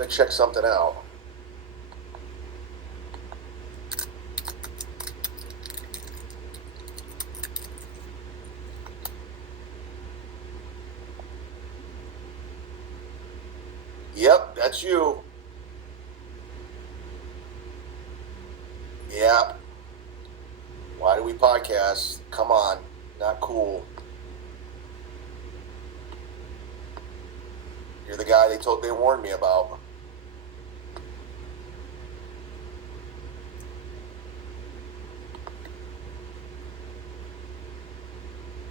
Gotta check something out. Yep, that's you. Yeah. Why do we podcast? Come on. Not cool. You're the guy they warned me about.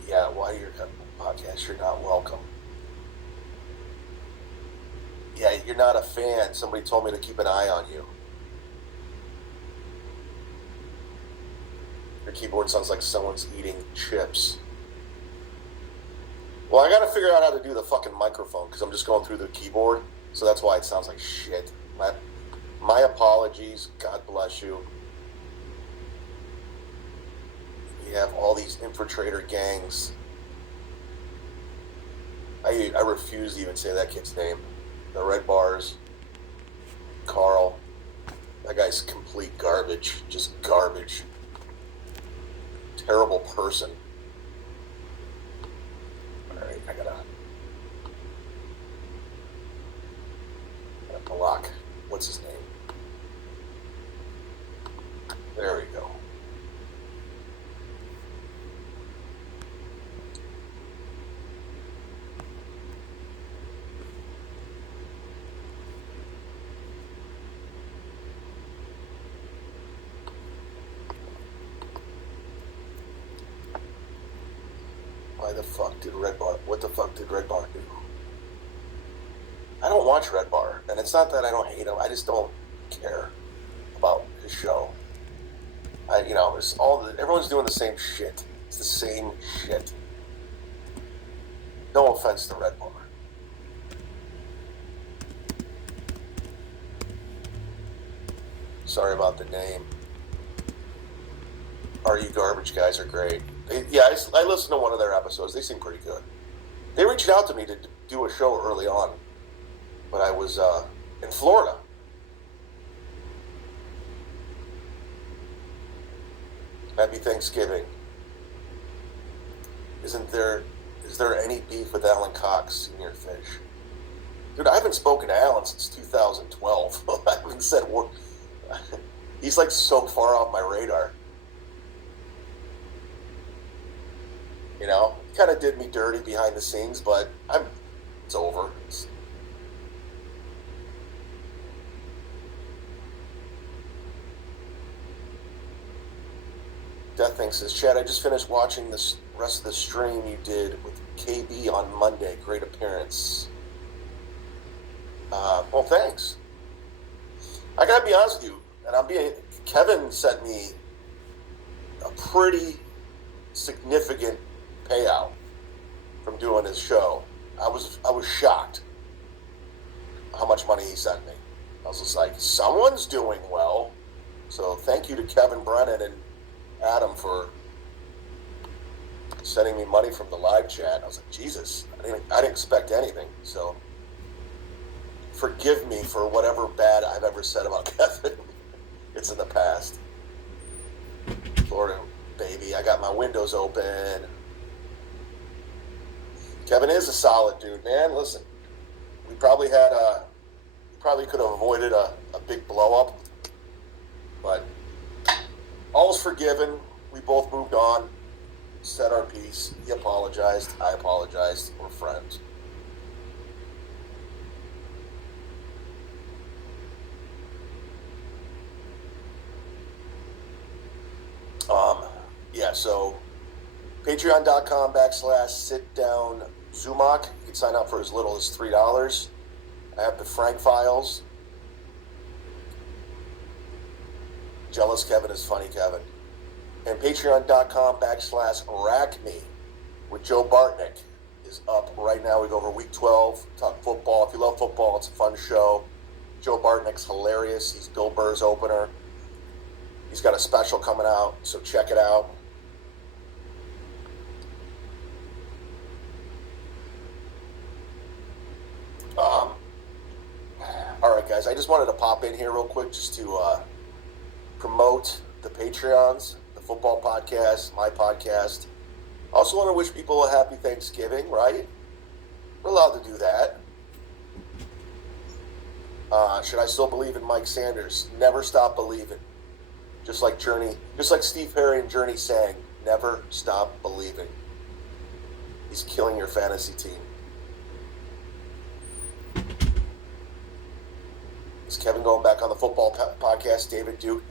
Yeah, why do your podcast? You're not welcome. Yeah, you're not a fan. Somebody told me to keep an eye on you. Your keyboard sounds like someone's eating chips. Well, I gotta figure out how to do the fucking microphone because I'm just going through the keyboard, so that's why it sounds like shit. My apologies. God bless you. You have all these infiltrator gangs. I refuse to even say that kid's name. The Red Bars. Carl. That guy's complete garbage. Just garbage. Terrible person. Alright, I gotta block. What's his name? There we go. What the fuck did Red Bar do? I don't watch Red Bar, and it's not that I don't hate him. I just don't care about his show. Everyone's doing the same shit. It's the same shit. No offense to Red Bar. Sorry about the name. Are You Garbage guys are great. I listened to one of their episodes. They seem pretty good. They reached out to me to do a show early on, but I was in Florida. Happy Thanksgiving. Is there any beef with Alan Cox, Senior Fish? Dude, I haven't spoken to Alan since 2012. I haven't said word. He's like so far off my radar. You know, he kind of did me dirty behind the scenes, but it's over. Death Thing says, Chad, I just finished watching this rest of the stream you did with KB on Monday. Great appearance. Well, thanks. I gotta be honest with you, Kevin sent me a pretty significant payout from doing his show. I was shocked how much money he sent me. I was just like, someone's doing well. So thank you to Kevin Brennan and Adam for sending me money from the live chat. I was like, Jesus, I didn't expect anything. So forgive me for whatever bad I've ever said about Kevin. It's in the past. Florida, baby, I got my windows open. Kevin is a solid dude, man. Listen, we probably could have avoided a big blow up, but all's forgiven. We both moved on, said our piece. He apologized. I apologized. We're friends. So patreon.com/sitdown Zumock. You can sign up for as little as $3. I have the Frank files. Jealous Kevin is funny Kevin. And patreon.com/rackme with Joe Bartnick is up right now. We go over week 12, talk football. If you love football, it's a fun show. Joe Bartnick's hilarious. He's Bill Burr's opener. He's got a special coming out, so check it out. All right, guys, I just wanted to pop in here real quick just to promote the Patreons, the football podcast, my podcast. I also want to wish people a happy Thanksgiving, right? We're allowed to do that. Should I still believe in Mike Sanders? Never stop believing. Just like Steve Perry and Journey sang, never stop believing. He's killing your fantasy team. Is Kevin going back on the football podcast? David Duke.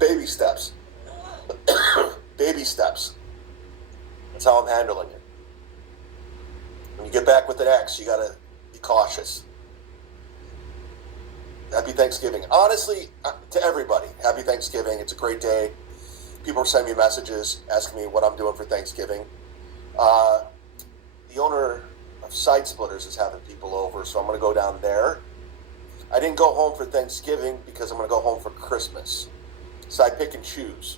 Baby steps. Baby steps. That's how I'm handling it. When you get back with an X, you got to be cautious. Happy Thanksgiving. Honestly, to everybody, happy Thanksgiving. It's a great day. People are sending me messages asking me what I'm doing for Thanksgiving. The owner of Side Splitters is having people over, so I'm going to go down there. I didn't go home for Thanksgiving because I'm going to go home for Christmas. So I pick and choose.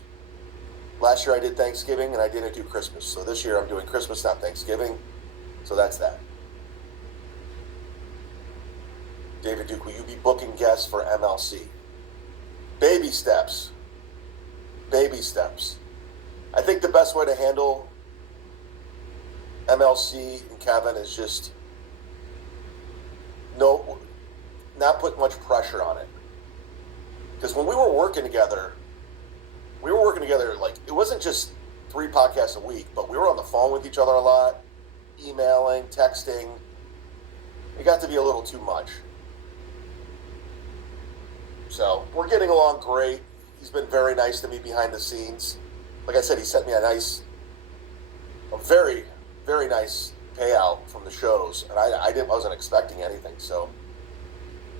Last year I did Thanksgiving and I didn't do Christmas. So this year I'm doing Christmas, not Thanksgiving. So that's that. David Duke, will you be booking guests for MLC? Baby steps. Baby steps. I think the best way to handle MLC and Kevin is just not put much pressure on it. Because when we were working together, like, it wasn't just 3 podcasts a week, but we were on the phone with each other a lot, emailing, texting. It got to be a little too much. So we're getting along great. He's been very nice to me behind the scenes. Like I said, he sent me a very, very nice payout from the shows, and I wasn't expecting anything. So,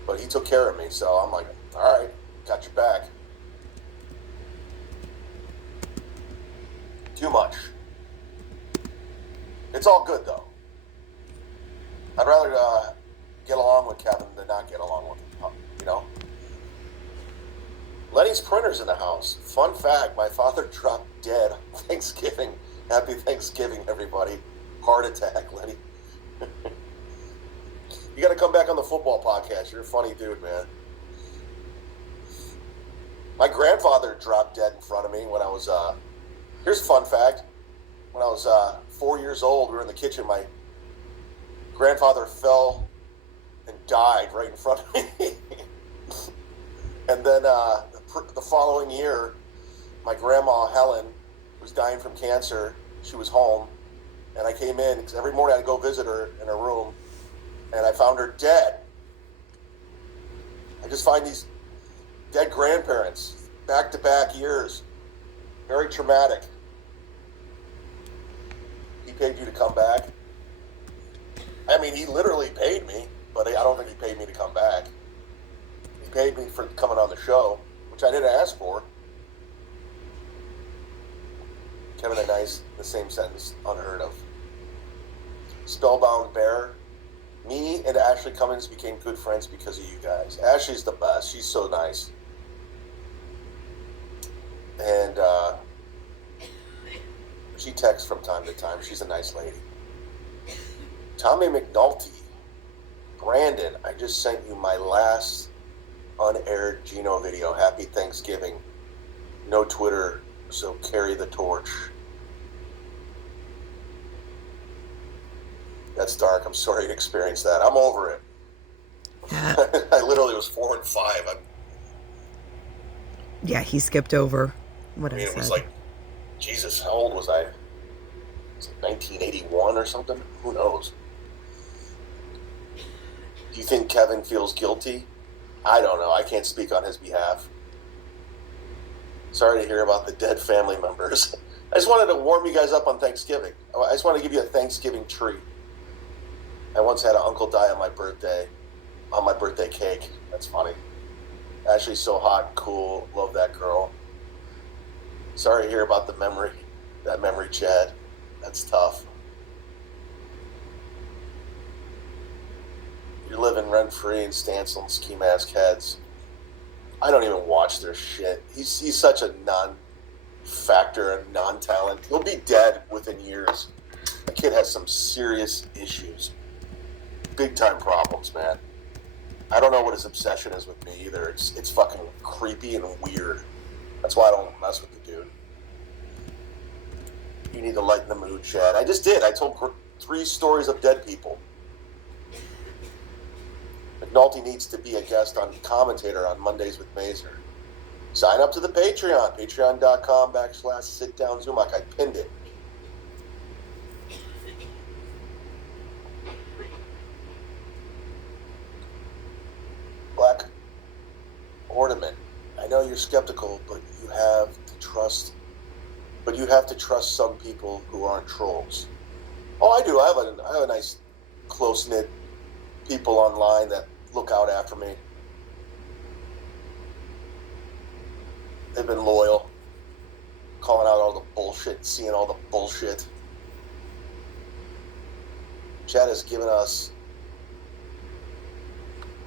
but he took care of me. So I'm like, all right, got your back. Too much. It's all good though. I'd rather get along with Kevin than not get along with him. You know. Lenny's Printer's in the house. Fun fact, my father dropped dead on Thanksgiving. Happy Thanksgiving, everybody. Heart attack, Lenny. You got to come back on the football podcast. You're a funny dude, man. My grandfather dropped dead in front of me when I was, here's a fun fact. When I was 4 years old, we were in the kitchen. My grandfather fell and died right in front of me. And then the following year, my grandma, Helen, was dying from cancer. She was home. And I came in, because every morning I'd go visit her in her room, and I found her dead. I just find these dead grandparents, back-to-back years. Very traumatic. He paid you to come back? I mean, he literally paid me, but I don't think he paid me to come back. He paid me for coming on the show, which I didn't ask for. Kevin and Nice, the same sentence, unheard of. Spellbound Bear. Me and Ashley Cummins became good friends because of you guys. Ashley's the best. She's so nice. And she texts from time to time. She's a nice lady. Tommy McNulty. Brandon, I just sent you my last unaired Gino video. Happy Thanksgiving. No Twitter, so carry the torch. That's dark. I'm sorry you experienced that. I'm over it. Yeah. I literally was 4 and 5. Yeah, he skipped over what I said. It was like, Jesus, how old was I? Was it 1981 or something? Who knows? Do you think Kevin feels guilty? I don't know. I can't speak on his behalf. Sorry to hear about the dead family members. I just wanted to warm you guys up on Thanksgiving. I just want to give you a Thanksgiving treat. I once had an uncle die on my birthday cake. That's funny. Ashley's so hot and cool. Love that girl. Sorry to hear about that memory, Chad. That's tough. You're living rent-free in Stancil and Ski Mask Heads. I don't even watch their shit. He's such a non-factor and non-talent. He'll be dead within years. The kid has some serious issues. Big-time problems, man. I don't know what his obsession is with me either. It's fucking creepy and weird. That's why I don't mess with the dude. You need to lighten the mood, Chad. I just did. I told 3 stories of dead people. McNulty needs to be a guest on commentator on Mondays with Mazer. Sign up to the Patreon. Patreon.com/sitdownzumock. I pinned it. Black Ornament. I know you're skeptical, but you have to trust. But you have to trust some people who aren't trolls. Oh, I do. I have a nice, close-knit people online that look out after me. They've been loyal, calling out all the bullshit, seeing all the bullshit. Chad has given us...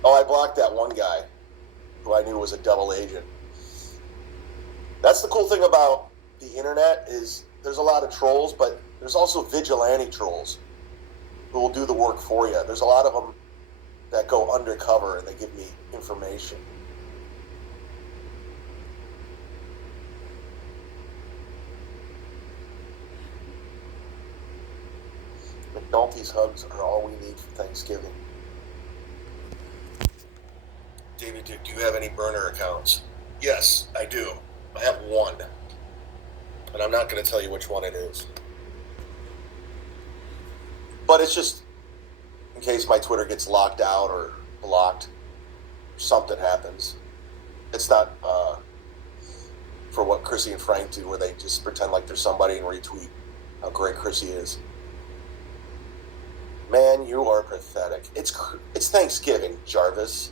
Oh, I blocked that one guy who I knew was a double agent. That's the cool thing about the internet is there's a lot of trolls, but there's also vigilante trolls who will do the work for you. There's a lot of them that go undercover and they give me information. McNulty's hugs are all we need for Thanksgiving. David, do you have any burner accounts? Yes, I do. I have one. And I'm not going to tell you which one it is. But it's just in case my Twitter gets locked out or blocked, something happens. It's not for what Chrissy and Frank do, where they just pretend like they're somebody and retweet how great Chrissy is. Man, you are pathetic. It's Thanksgiving, Jarvis.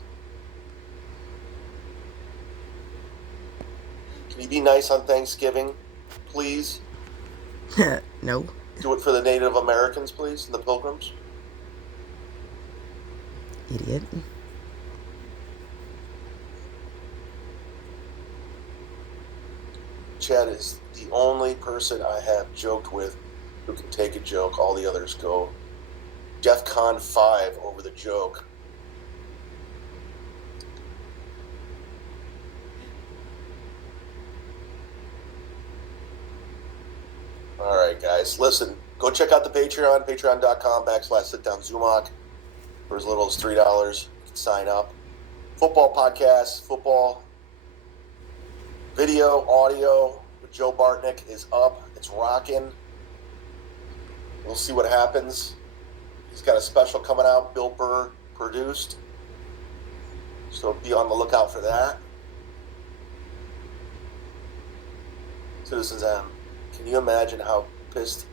Can you be nice on Thanksgiving, please? No. Do it for the Native Americans, please, and the Pilgrims. Idiot. Chad is the only person I have joked with who can take a joke. All the others go DEFCON 5 over the joke. All right, guys. Listen, go check out the Patreon, patreon.com/sitdownzumock. For as little as $3, you can sign up. Football podcast, football video, audio with Joe Bartnick is up. It's rocking. We'll see what happens. He's got a special coming out, Bill Burr produced. So be on the lookout for that. Citizens M, can you imagine how pissed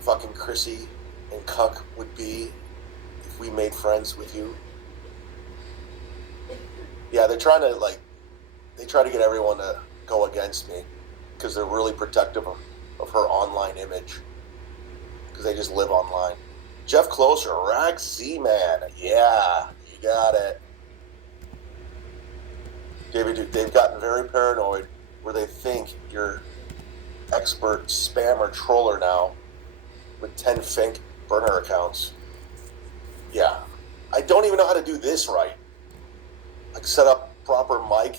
fucking Chrissy and Cuck would be if we made friends with you? Yeah, they try to get everyone to go against me because they're really protective of her online image because they just live online. Jeff Closer, Rack Z-Man. Yeah, you got it. David, they've gotten very paranoid where they think you're expert spammer troller now with 10 fake burner accounts. Yeah. I don't even know how to do this right. Like set up proper mic.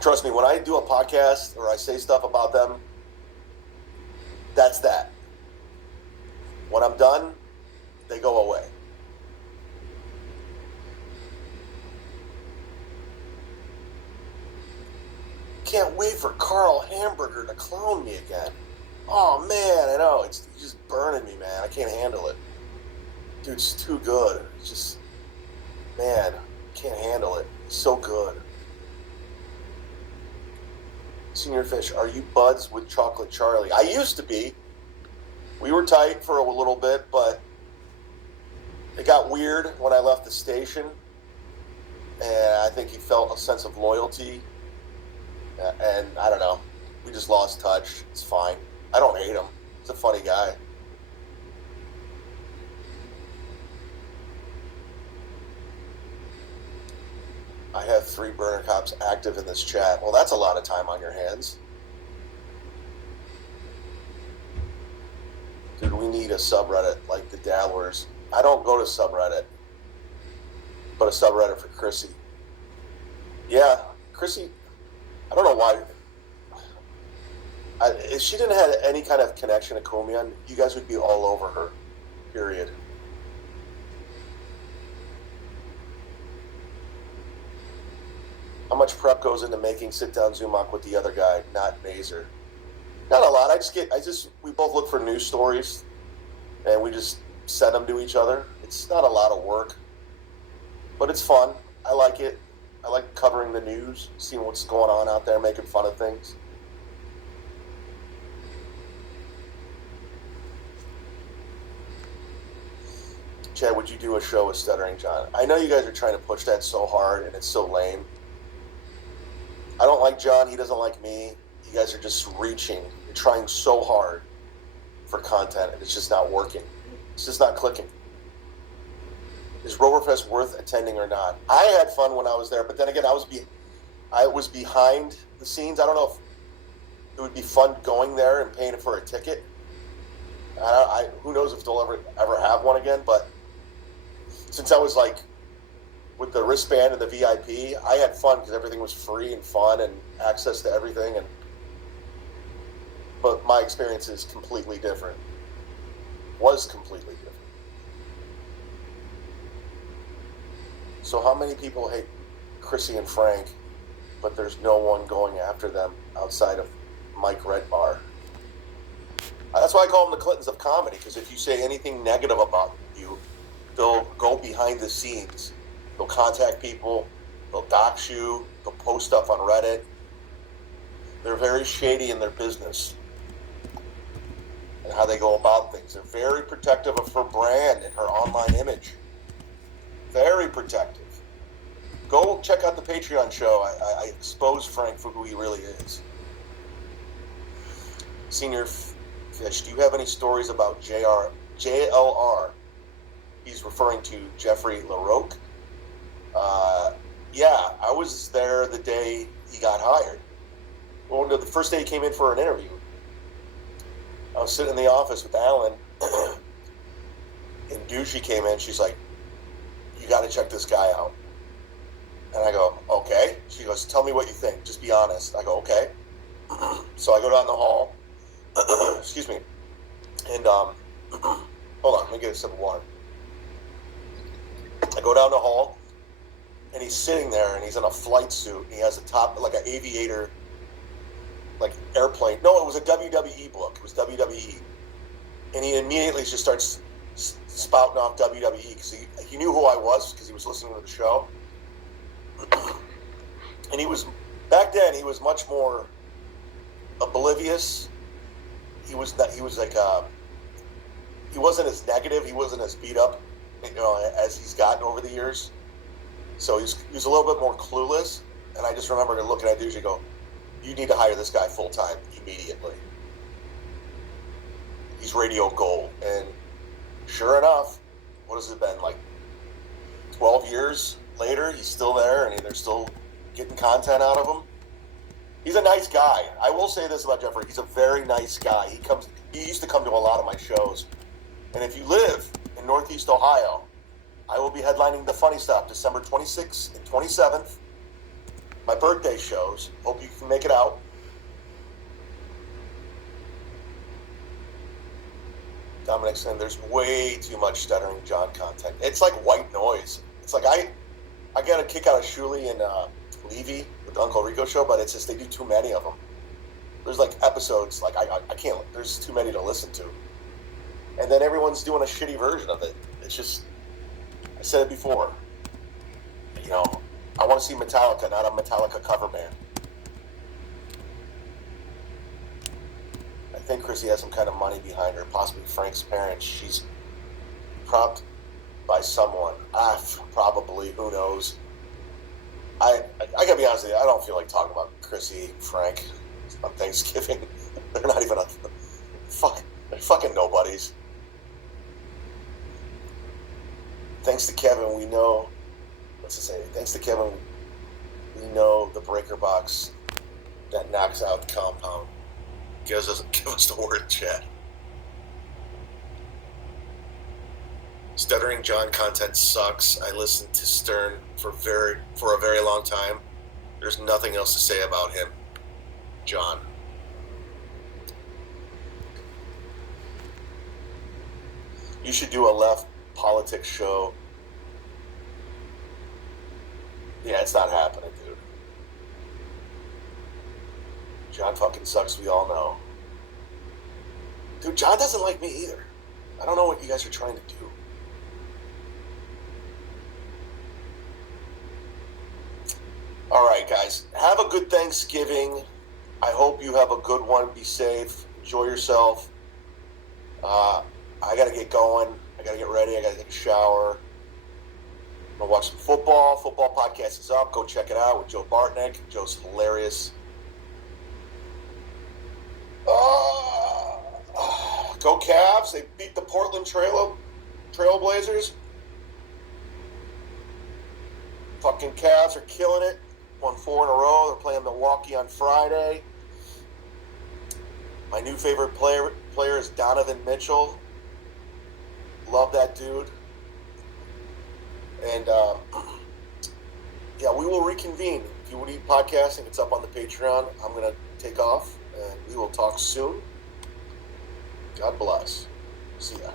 Trust me, when I do a podcast or I say stuff about them, that's that. When I'm done, they go away. Can't wait for Carl Hamburger to clone me again. Oh man, I know, it's just burning me, man. I can't handle it. Dude, it's too good. It's just, man, can't handle it. It's so good. Senior Fish, are you buds with Chocolate Charlie? I used to be. We were tight for a little bit, but it got weird when I left the station. And I think he felt a sense of loyalty. And I don't know. We just lost touch. It's fine. I don't hate him. He's a funny guy. I have 3 burner cops active in this chat. Well, that's a lot of time on your hands. Dude, we need a subreddit like the Dabblers. I don't go to subreddit, but a subreddit for Chrissy. Yeah, Chrissy, I don't know why. If she didn't have any kind of connection to Kumian, you guys would be all over her, period. How much prep goes into making sit-down Zumock with the other guy, not Mazer? Not a lot. We both look for news stories, and we just send them to each other. It's not a lot of work, but it's fun. I like it. I like covering the news, seeing what's going on out there, making fun of things. Chad, would you do a show with Stuttering John? I know you guys are trying to push that so hard, and it's so lame. I don't like John. He doesn't like me. You guys are just reaching. You're trying so hard for content, and it's just not working. It's just not clicking. Is Roverfest worth attending or not? I had fun when I was there, but then again, I was behind the scenes. I don't know if it would be fun going there and paying for a ticket. Who knows if they'll ever have one again, but since I was like with the wristband and the VIP, I had fun because everything was free and fun and access to everything. But my experience is completely different. Was completely different. So how many people hate Chrissy and Frank, but there's no one going after them outside of Mike Redbar? That's why I call them the Clintons of comedy, because if you say anything negative about you, they'll go behind the scenes. They'll contact people. They'll dox you. They'll post stuff on Reddit. They're very shady in their business and how they go about things. They're very protective of her brand and her online image. Very protective. Go check out the Patreon show. I expose Frank for who he really is. Senior Fish, do you have any stories about JLR? He's referring to Jeffrey LaRocque. Yeah, I was there the day he got hired. Well, no, the first day he came in for an interview. I was sitting in the office with Alan, and Douchey came in. She's like, "You got to check this guy out." And I go, "Okay." She goes, "Tell me what you think. Just be honest." I go, "Okay." So I go down the hall. Excuse me. And hold on, let me get a sip of water. I go down the hall, and he's sitting there, and he's in a flight suit, and he has a top, like an aviator, like airplane. No, it was a WWE book. It was WWE. And he immediately just starts spouting off WWE, because he knew who I was, because he was listening to the show. And back then, he was much more oblivious. He wasn't as negative. He wasn't as beat up, as he's gotten over the years. So he was a little bit more clueless. And I just remember looking at Douche and go, "You need to hire this guy full time immediately. He's radio gold." And sure enough, what has it been, like 12 years later? He's still there, and they're still getting content out of him. He's a nice guy. I will say this about Jeffrey. He's a very nice guy. He used to come to a lot of my shows. And if you live in Northeast Ohio, I will be headlining the Funny Stop December 26th and 27th. My birthday shows. Hope you can make it out. Dominic saying there's way too much Stuttering John content. It's like white noise. It's like I got a kick out of Shuli and Levy with the Uncle Rico show, but it's just they do too many of them. There's like episodes, like I can't, there's too many to listen to. And then everyone's doing a shitty version of it. It's just, I said it before, I want to see Metallica, not a Metallica cover band. I think Chrissy has some kind of money behind her, possibly Frank's parents. She's propped by someone. Probably, who knows. I gotta be honest with you, I don't feel like talking about Chrissy, Frank on Thanksgiving. They're not even they're fucking nobodies. Thanks to Kevin, we know, what's it say? Thanks to Kevin, we know the breaker box that knocks out Compound. Give us the word, chat. Stuttering John content sucks. I listened to Stern for a very long time. There's nothing else to say about him. John. You should do a left politics show. Yeah, it's not happening, dude. John fucking sucks, we all know. Dude, John doesn't like me either. I don't know what you guys are trying to do. All right, guys. Have a good Thanksgiving. I hope you have a good one. Be safe. Enjoy yourself. I got to get going. I got to get ready. I got to take a shower. I'm going to watch some football. Football podcast is up. Go check it out with Joe Bartnick. Joe's hilarious. Go Cavs. They beat the Portland Trailblazers. Fucking Cavs are killing it. Won 4 in a row. They're playing Milwaukee on Friday. My new favorite player is Donovan Mitchell. Love that dude. And yeah, we will reconvene. If you need podcasting, it's up on the Patreon. I'm going to take off, and we will talk soon. God bless. See ya.